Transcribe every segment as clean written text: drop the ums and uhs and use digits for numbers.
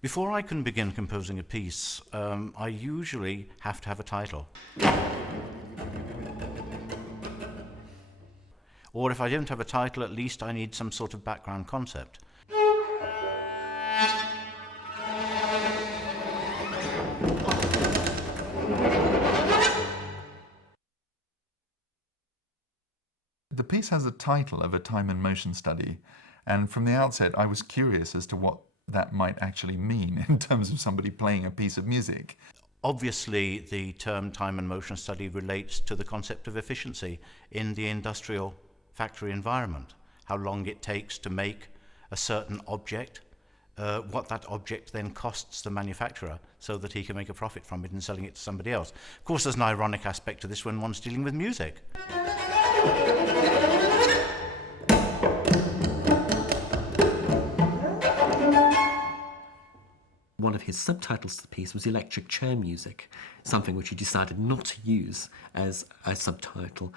Before I can begin composing a piece, I usually have to have a title. Or if I don't have a title, at least I need some sort of background concept. The piece has a title of a time and motion study, and from the outset I was curious as to what that might actually mean in terms of somebody playing a piece of music. Obviously, the term time and motion study relates to the concept of efficiency in the industrial factory environment, how long it takes to make a certain object, what that object then costs the manufacturer so that he can make a profit from it and selling it to somebody else. Of course, there's an ironic aspect to this when one's dealing with music. One of his subtitles to the piece was electric chair music, something which he decided not to use as a subtitle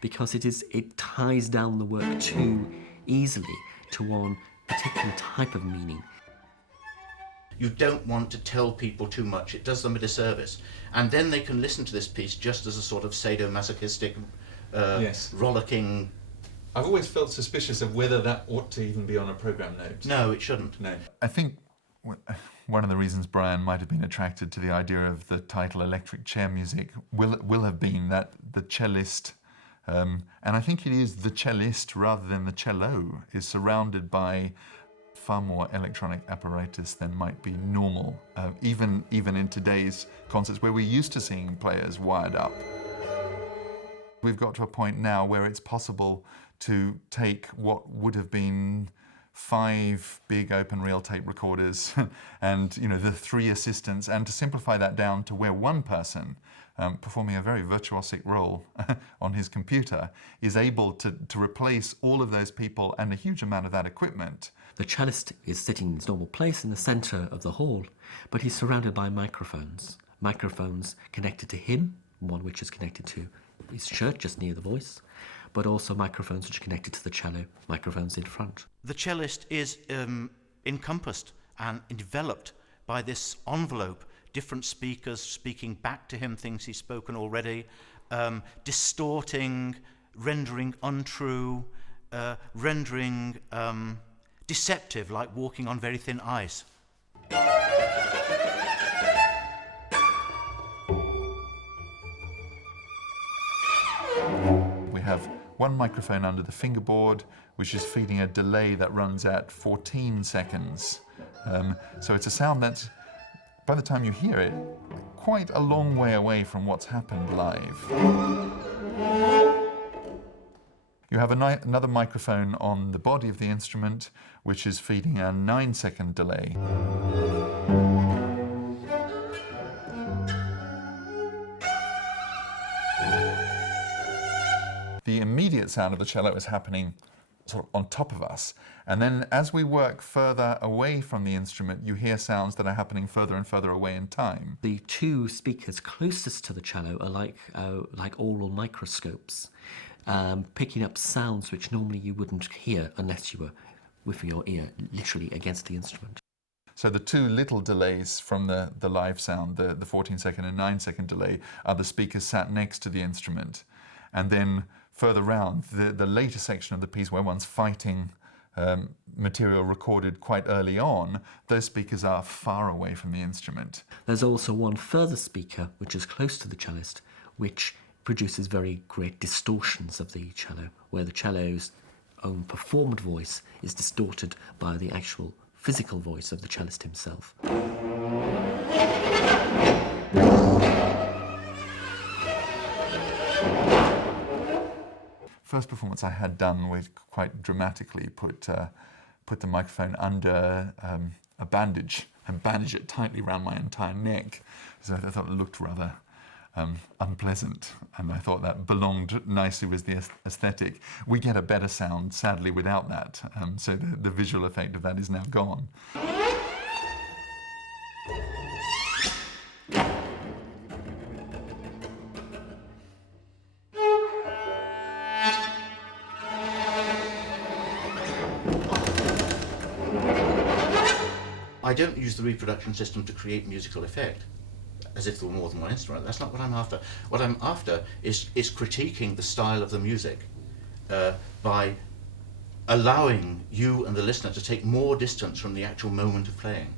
because it ties down the work too easily to one particular type of meaning. You don't want to tell people too much, it does them a disservice. And then they can listen to this piece just as a sort of sadomasochistic, Yes. rollicking. I've always felt suspicious of whether that ought to even be on a program note. No, it shouldn't. No. I think one of the reasons Brian might have been attracted to the idea of the title electric chair music will have been that the cellist, and I think it is the cellist rather than the cello, is surrounded by far more electronic apparatus than might be normal, even in today's concerts where we're used to seeing players wired up. We've got to a point now where it's possible to take what would have been 5 big open reel tape recorders and the 3 assistants, and to simplify that down to where one person performing a very virtuosic role on his computer is able to replace all of those people and a huge amount of that equipment. The cellist is sitting in his normal place in the centre of the hall, but he's surrounded by microphones. Microphones connected to him, one which is connected to his shirt just near the voice, but also microphones which are connected to the cello, microphones in front. The cellist is encompassed and developed by this envelope, different speakers speaking back to him things he's spoken already, distorting, rendering untrue, rendering deceptive, like walking on very thin ice. We have one microphone under the fingerboard, which is feeding a delay that runs at 14 seconds. So it's a sound that's, by the time you hear it, quite a long way away from what's happened live. You have another microphone on the body of the instrument, which is feeding a 9-second delay. The immediate sound of the cello is happening sort of on top of us. And then as we work further away from the instrument, you hear sounds that are happening further and further away in time. The 2 speakers closest to the cello are like oral microscopes, picking up sounds which normally you wouldn't hear unless you were with your ear literally against the instrument. So the 2 little delays from the live sound, the 14-second and 9-second delay, are the speakers sat next to the instrument. And then further round, the later section of the piece where one's fighting material recorded quite early on, those speakers are far away from the instrument. There's also one further speaker, which is close to the cellist, which produces very great distortions of the cello, where the cello's own performed voice is distorted by the actual physical voice of the cellist himself. First performance I had done with quite dramatically put the microphone under a bandage and bandage it tightly around my entire neck. So I thought it looked rather unpleasant, and I thought that belonged nicely with the aesthetic. We get a better sound, sadly, without that, so the visual effect of that is now gone. I don't use the reproduction system to create musical effect, as if there were more than one instrument. That's not what I'm after. What I'm after is critiquing the style of the music by allowing you and the listener to take more distance from the actual moment of playing.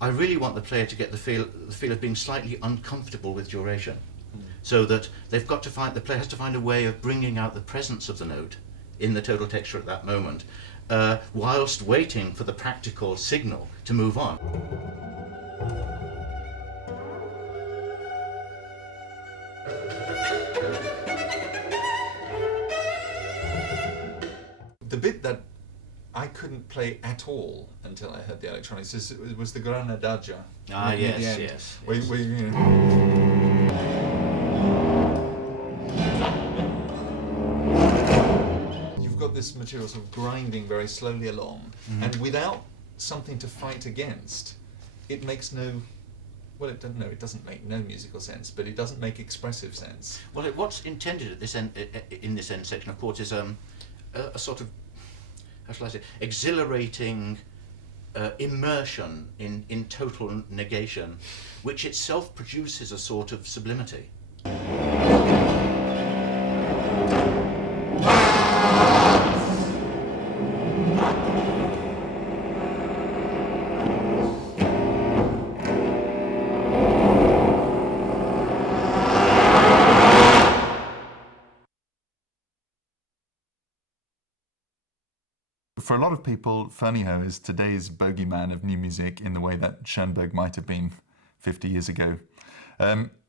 I really want the player to get the feel of being slightly uncomfortable with duration, so that the player has to find a way of bringing out the presence of the note in the total texture at that moment, whilst waiting for the practical signal to move on. The bit that I couldn't play at all until I heard the electronics was the Gran Adagio. Ah, At yes, the end, yes. Where, you've got this material sort of grinding very slowly along, and without something to fight against, it makes no. Well, it doesn't make no musical sense, but it doesn't make expressive sense. Well, what's intended at this end, in this end section, of course, is a sort of, how shall I say, exhilarating immersion in total negation, which itself produces a sort of sublimity. For a lot of people, Ferneyhough is today's bogeyman of new music in the way that Schoenberg might have been 50 years ago.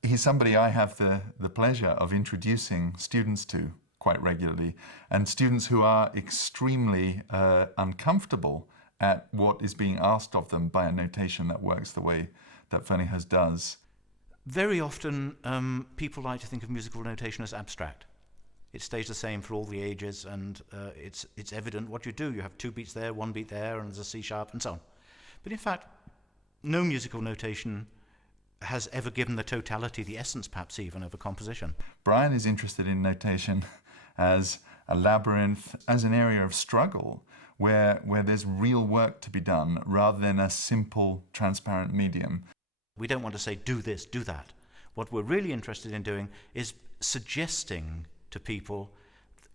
He's somebody I have the pleasure of introducing students to quite regularly, and students who are extremely uncomfortable at what is being asked of them by a notation that works the way that Ferneyhough does. Very often, people like to think of musical notation as abstract. It stays the same for all the ages, and it's evident what you do. You have 2 beats there, 1 beat there, and there's a C sharp, and so on. But in fact, no musical notation has ever given the totality, the essence perhaps even, of a composition. Brian is interested in notation as a labyrinth, as an area of struggle, where there's real work to be done, rather than a simple, transparent medium. We don't want to say, do this, do that. What we're really interested in doing is suggesting to people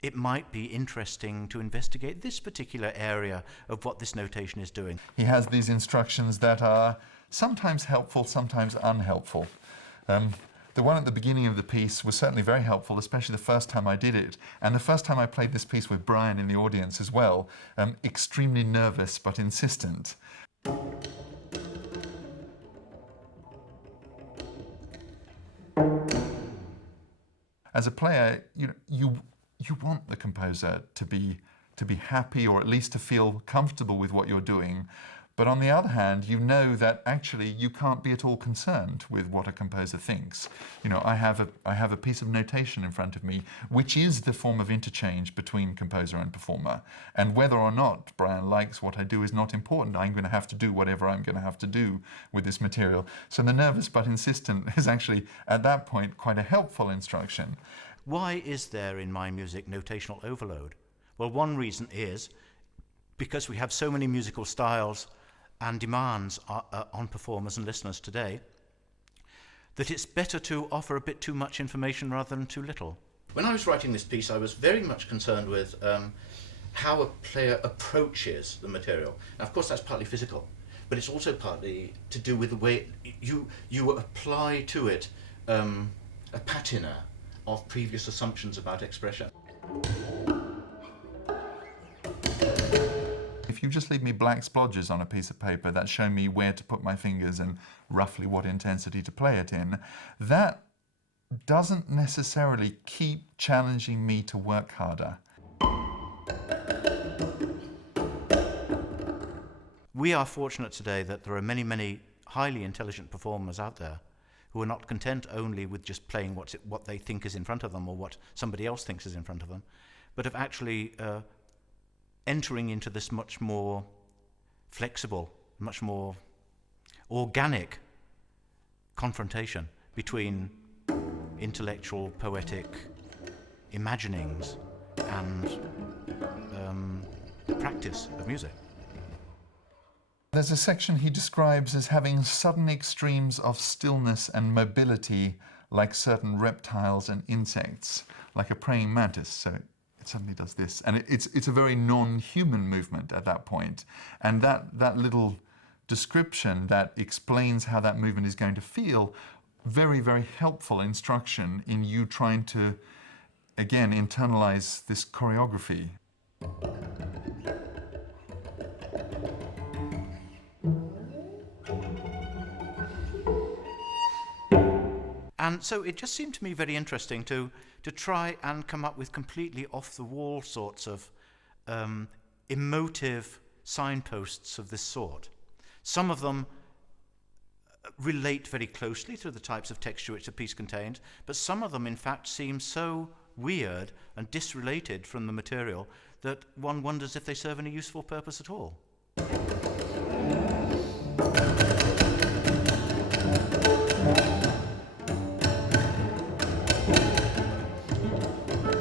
it might be interesting to investigate this particular area of what this notation is doing. He has these instructions that are sometimes helpful, sometimes unhelpful. The one at the beginning of the piece was certainly very helpful, especially the first time I did it. And the first time I played this piece with Brian in the audience as well, extremely nervous but insistent. As a player, you want the composer to be happy, or at least to feel comfortable with what you're doing. But on the other hand, you know that actually you can't be at all concerned with what a composer thinks. I have a piece of notation in front of me, which is the form of interchange between composer and performer. And whether or not Brian likes what I do is not important. I'm going to have to do whatever I'm going to have to do with this material. So the nervous but insistent is actually, at that point, quite a helpful instruction. Why is there in my music notational overload? Well, one reason is because we have so many musical styles and demands on performers and listeners today, that it's better to offer a bit too much information rather than too little. When I was writing this piece, I was very much concerned with how a player approaches the material. Now, of course, that's partly physical, but it's also partly to do with the way you apply to it a patina of previous assumptions about expression. If you just leave me black splodges on a piece of paper that show me where to put my fingers and roughly what intensity to play it in, that doesn't necessarily keep challenging me to work harder. We are fortunate today that there are many, many highly intelligent performers out there who are not content only with just playing what they think is in front of them or what somebody else thinks is in front of them, but of actually entering into this much more flexible, much more organic confrontation between intellectual, poetic imaginings and the practice of music. There's a section he describes as having sudden extremes of stillness and mobility like certain reptiles and insects, like a praying mantis. So it suddenly does this. And it's a very non-human movement at that point. And that little description that explains how that movement is going to feel, very, very helpful instruction in you trying to, again, internalize this choreography. And so it just seemed to me very interesting to try and come up with completely off-the-wall sorts of emotive signposts of this sort. Some of them relate very closely to the types of texture which the piece contains, but some of them, in fact, seem so weird and disrelated from the material that one wonders if they serve any useful purpose at all.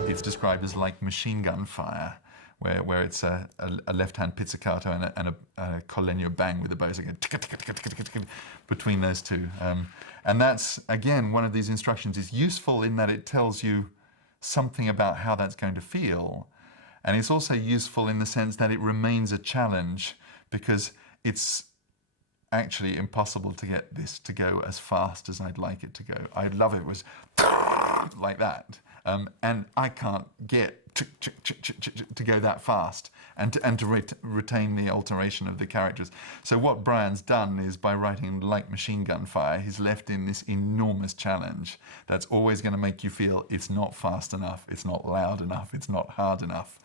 It's described as like machine gun fire, where it's a left-hand pizzicato and a collegno bang with the bows again, between those two. And that's, again, one of these instructions is useful in that it tells you something about how that's going to feel. And it's also useful in the sense that it remains a challenge because it's actually impossible to get this to go as fast as I'd like it to go. I'd love it was like that. And I can't get to go that fast and to retain the alteration of the characters. So what Brian's done is, by writing like machine gun fire, he's left in this enormous challenge that's always going to make you feel it's not fast enough, it's not loud enough, it's not hard enough.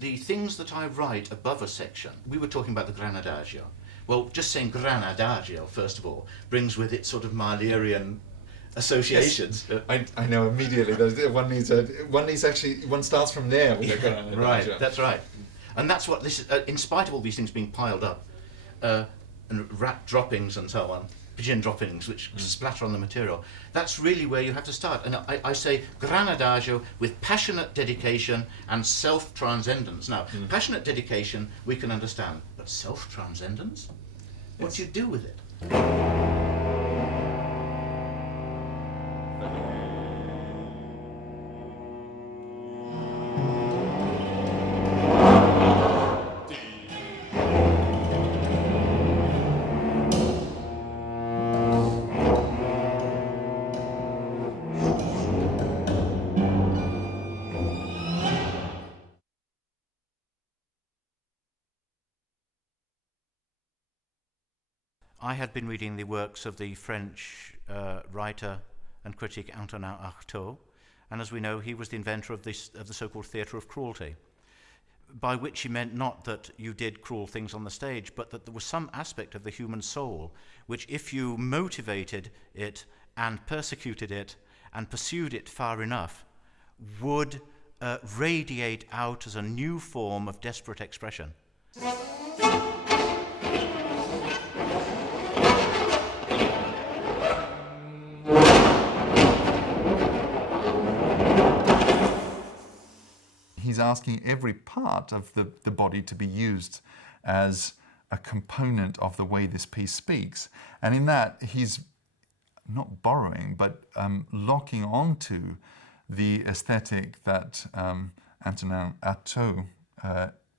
The things that I write above a section, we were talking about the granadagio. Well, just saying granadagio, first of all, brings with it sort of Mahlerian associations. Yes. I know immediately. One starts from there with a granadagio. Right, that's right. And that's what this is, in spite of all these things being piled up, and rat droppings and so on, pigeon droppings which splatter on the material, that's really where you have to start. And I say granadagio with passionate dedication and self-transcendence. Now, passionate dedication we can understand, but self-transcendence? What do you do with it? I had been reading the works of the French writer and critic Antonin Artaud, and as we know, he was the inventor of the so-called theatre of cruelty, by which he meant not that you did cruel things on the stage, but that there was some aspect of the human soul which, if you motivated it and persecuted it and pursued it far enough, would radiate out as a new form of desperate expression. He's asking every part of the body to be used as a component of the way this piece speaks. And in that, he's not borrowing, but locking onto the aesthetic that Antonin Artaud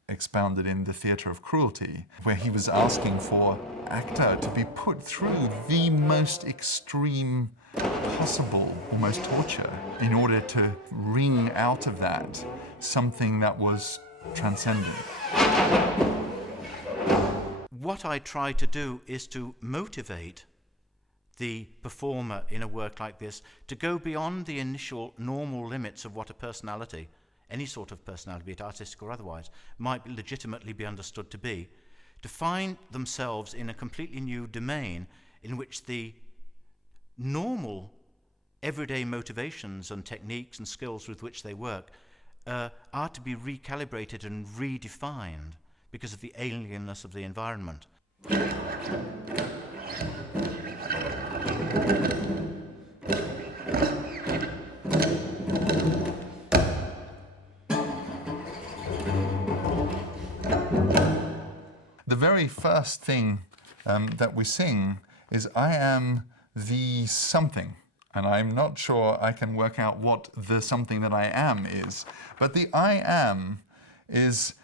expounded in The Theatre of Cruelty, where he was asking for actor to be put through the most extreme possible, almost torture, in order to wring out of that something that was transcendent. What I try to do is to motivate the performer in a work like this to go beyond the initial normal limits of what a personality, any sort of personality, be it artistic or otherwise, might legitimately be understood to be, to find themselves in a completely new domain in which the normal everyday motivations and techniques and skills with which they work are to be recalibrated and redefined because of the alienness of the environment. The very first thing that we sing is "I am the something," and I'm not sure I can work out what the something that I am is, but the "I am" is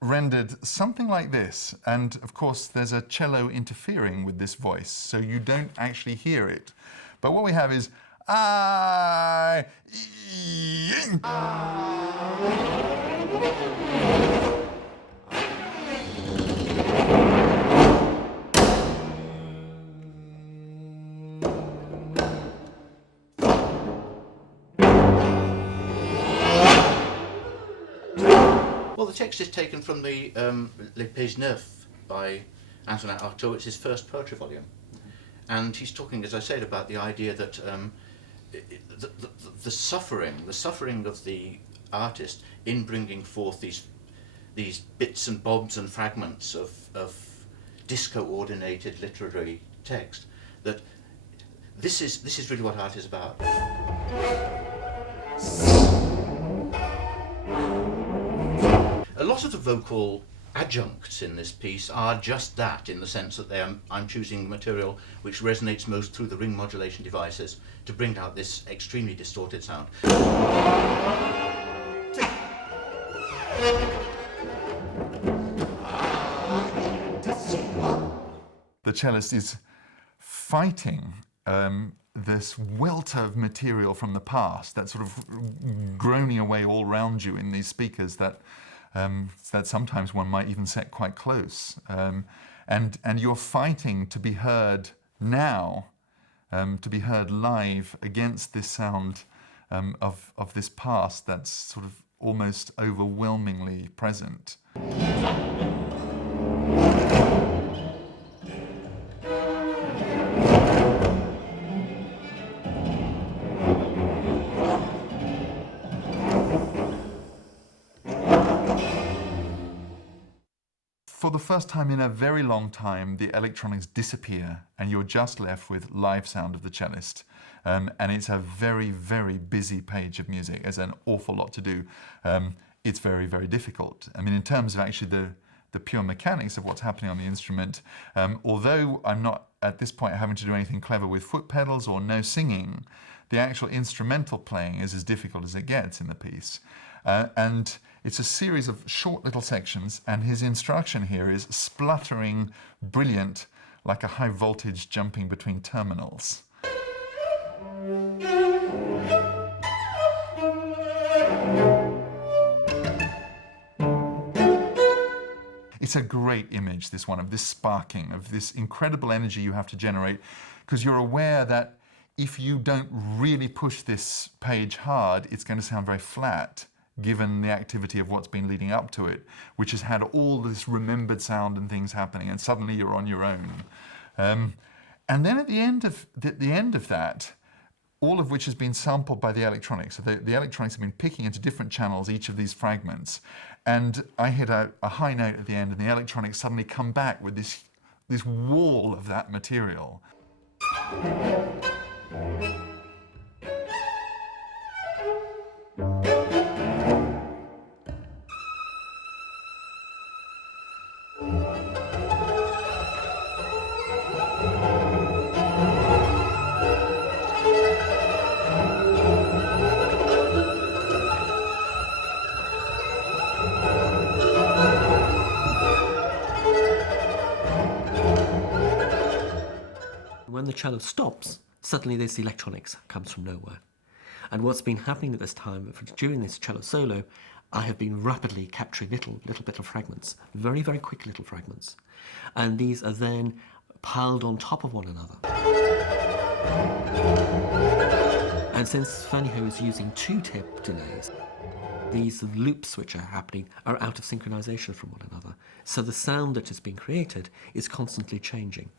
rendered something like this, and of course there's a cello interfering with this voice, so you don't actually hear it. But what we have is I. Well, the text is taken from the Optic Nerve by Antonin Artaud. It's his first poetry volume. And he's talking, as I said, about the idea that the suffering of the artist in bringing forth these bits and bobs and fragments of discoordinated literary text, that this is really what art is about. A lot of the vocal adjuncts in this piece are just that, in the sense that I'm choosing the material which resonates most through the ring modulation devices to bring out this extremely distorted sound. The cellist is fighting this welter of material from the past that's sort of groaning away all around you in these speakers that sometimes one might even set quite close. And you're fighting to be heard now, to be heard live against this sound of this past that's sort of almost overwhelmingly present. For the first time in a very long time, the electronics disappear and you're just left with live sound of the cellist. And it's a very, very busy page of music. There's an awful lot to do. It's very, very difficult. I mean, in terms of actually the pure mechanics of what's happening on the instrument, although I'm not at this point having to do anything clever with foot pedals or no singing, the actual instrumental playing is as difficult as it gets in the piece. And it's a series of short little sections, and his instruction here is spluttering, brilliant, like a high voltage jumping between terminals. It's a great image, this one, of this sparking, of this incredible energy you have to generate, because you're aware that if you don't really push this page hard, it's going to sound very flat, given the activity of what's been leading up to it, which has had all this remembered sound and things happening, and suddenly you're on your own. And then at the end of that, all of which has been sampled by the electronics. So the electronics have been picking into different channels each of these fragments, and I hit a high note at the end, and the electronics suddenly come back with this wall of that material. When the cello stops, suddenly this electronics comes from nowhere. And what's been happening at this time, during this cello solo, I have been rapidly capturing little bit of fragments, very, very quick little fragments. And these are then piled on top of one another. And since Ferneyhough is using two-tip delays, these loops which are happening are out of synchronization from one another. So the sound that has been created is constantly changing.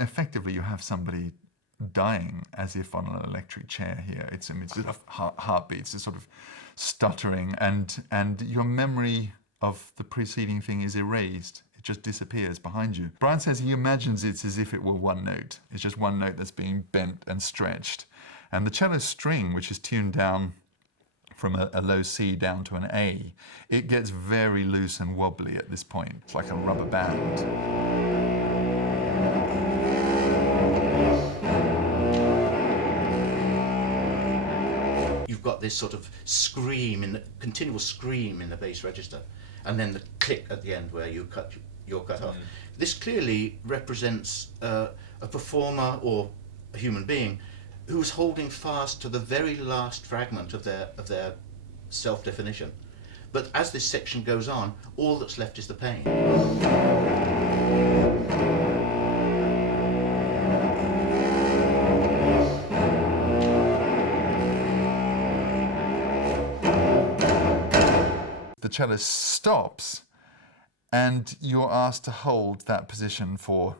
Effectively, you have somebody dying as if on an electric chair here. It's sort of heartbeats, it's sort of stuttering, and your memory of the preceding thing is erased. It just disappears behind you. Brian says he imagines it's as if it were one note. It's just one note that's being bent and stretched. And the cello string, which is tuned down from a low C down to an A, it gets very loose and wobbly at this point. It's like a rubber band. You've got this sort of scream, continual scream in the bass register, and then the click at the end where you're cut off. This clearly represents a performer or a human being who's holding fast to the very last fragment of their self-definition. But as this section goes on, all that's left is the pain. The cellist stops, and you're asked to hold that position for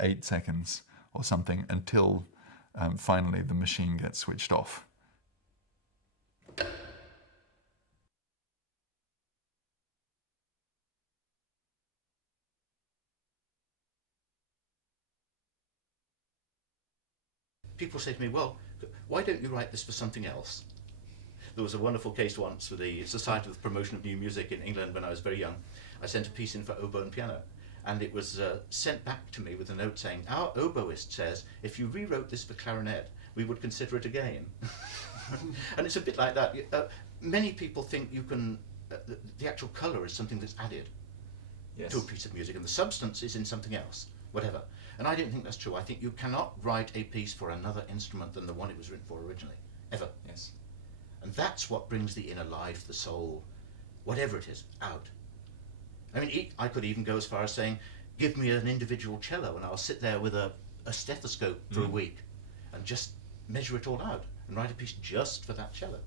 8 seconds or something until finally the machine gets switched off. People say to me, well, why don't you write this for something else? There was a wonderful case once with the Society for the Promotion of New Music in England when I was very young. I sent a piece in for oboe and piano, and it was sent back to me with a note saying, our oboist says, if you rewrote this for clarinet, we would consider it again. And it's a bit like that. Many people think you can, the actual colour is something that's added to a piece of music, and the substance is in something else, whatever. And I don't think that's true. I think you cannot write a piece for another instrument than the one it was written for originally, ever. Yes. And that's what brings the inner life, the soul, whatever it is, out. I mean, I could even go as far as saying, give me an individual cello and I'll sit there with a stethoscope for a week and just measure it all out and write a piece just for that cello.